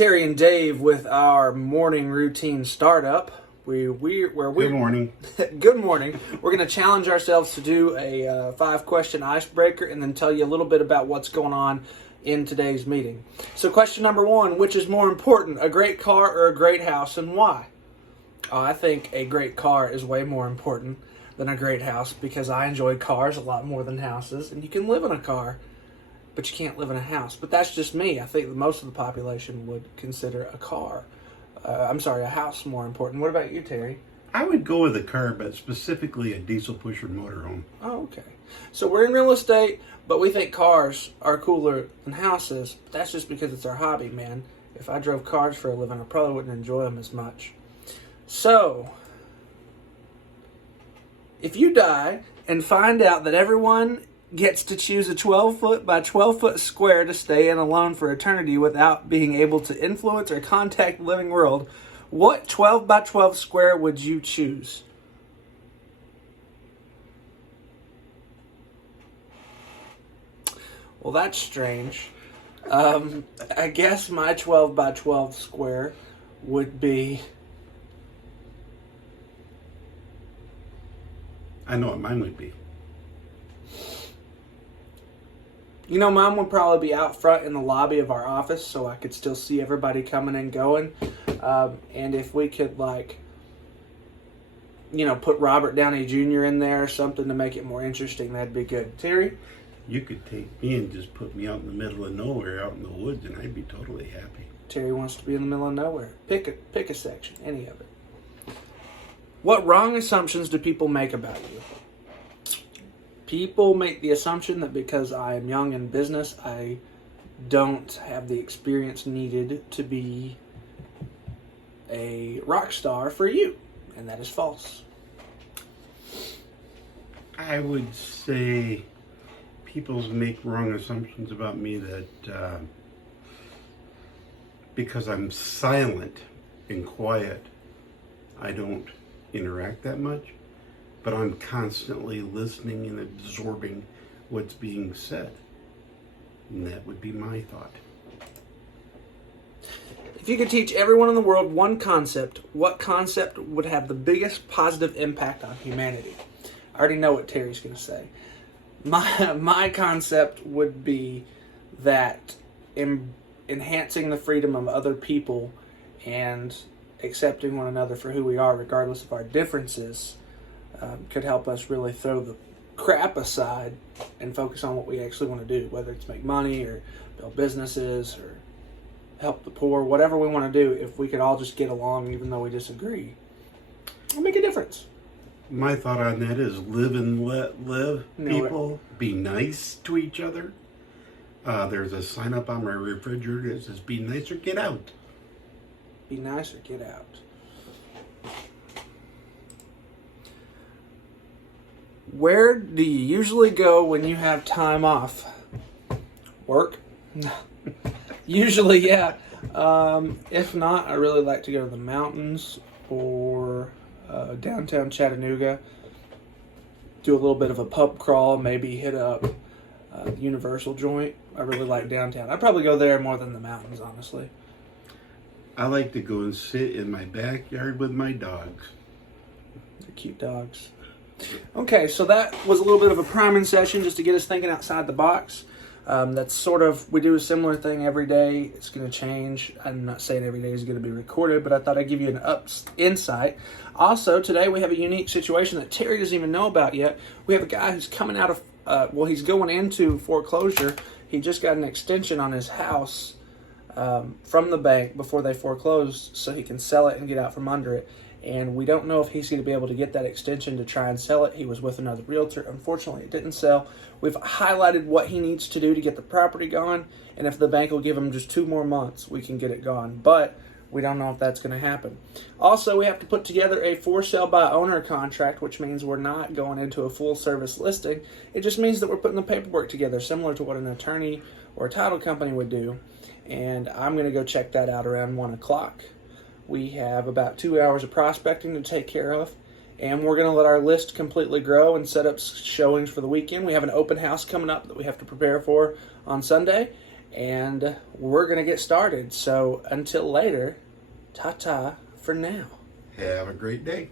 Terry and Dave with our morning routine startup. Good morning. Good morning. We're going to challenge ourselves to do a 5-question icebreaker and then tell you a little bit about what's going on in today's meeting. So question number 1, which is more important, a great car or a great house, and why? I think a great car is way more important than a great house because I enjoy cars a lot more than houses, and you can live in a car, but you can't live in a house. But that's just me. I think most of the population would consider a house more important. What about you, Terry? I would go with a car, but specifically a diesel pusher motorhome. Oh, okay. So we're in real estate, but we think cars are cooler than houses. But that's just because it's our hobby, man. If I drove cars for a living, I probably wouldn't enjoy them as much. So, if you die and find out that everyone gets to choose a 12-foot by 12-foot square to stay in alone for eternity without being able to influence or contact the living world, what 12 by 12 square would you choose? Well, that's strange. I guess my 12 by 12 square would be... I know what mine would be. You know, mine would probably be out front in the lobby of our office so I could still see everybody coming and going. And if we could, put Robert Downey Jr. in there or something to make it more interesting, that'd be good. Terry? You could take me and just put me out in the middle of nowhere, out in the woods, and I'd be totally happy. Terry wants to be in the middle of nowhere. Pick a section, any of it. What wrong assumptions do people make about you? People make the assumption that because I am young in business, I don't have the experience needed to be a rock star for you. And that is false. I would say people make wrong assumptions about me that because I'm silent and quiet, I don't interact that much, but I'm constantly listening and absorbing what's being said. And that would be my thought. If you could teach everyone in the world one concept, what concept would have the biggest positive impact on humanity? I already know what Terry's going to say. My concept would be that enhancing the freedom of other people and accepting one another for who we are, regardless of our differences, could help us really throw the crap aside and focus on what we actually want to do, whether it's make money or build businesses or help the poor, whatever we want to do. If we could all just get along even though we disagree, it'll make a difference. My thought on that is live and let live. People, be nice to each other. There's a sign up on my refrigerator that says, be nice or get out. Be nice or get out. Where do you usually go when you have time off? Work? Usually, yeah. If not, I really like to go to the mountains or downtown Chattanooga. Do a little bit of a pub crawl, maybe hit up the Universal joint. I really like downtown. I'd probably go there more than the mountains, honestly. I like to go and sit in my backyard with my dogs. They're cute dogs. Okay, so that was a little bit of a priming session just to get us thinking outside the box. That's sort of, we do a similar thing every day. It's going to change. I'm not saying every day is going to be recorded, but I thought I'd give you an insight. Also, today we have a unique situation that Terry doesn't even know about yet. We have a guy who's coming out of, he's going into foreclosure. He just got an extension on his house from the bank before they foreclosed so he can sell it and get out from under it. And we don't know if he's going to be able to get that extension to try and sell it. He was with another realtor. Unfortunately, it didn't sell. We've highlighted what he needs to do to get the property gone, and if the bank will give him just 2 more months, we can get it gone. But we don't know if that's going to happen. Also, we have to put together a for sale by owner contract, which means we're not going into a full service listing. It just means that we're putting the paperwork together, similar to what an attorney or a title company would do. And I'm going to go check that out around 1 o'clock. We have about 2 hours of prospecting to take care of, and we're going to let our list completely grow and set up showings for the weekend. We have an open house coming up that we have to prepare for on Sunday, and we're going to get started. So until later, ta-ta for now. Have a great day.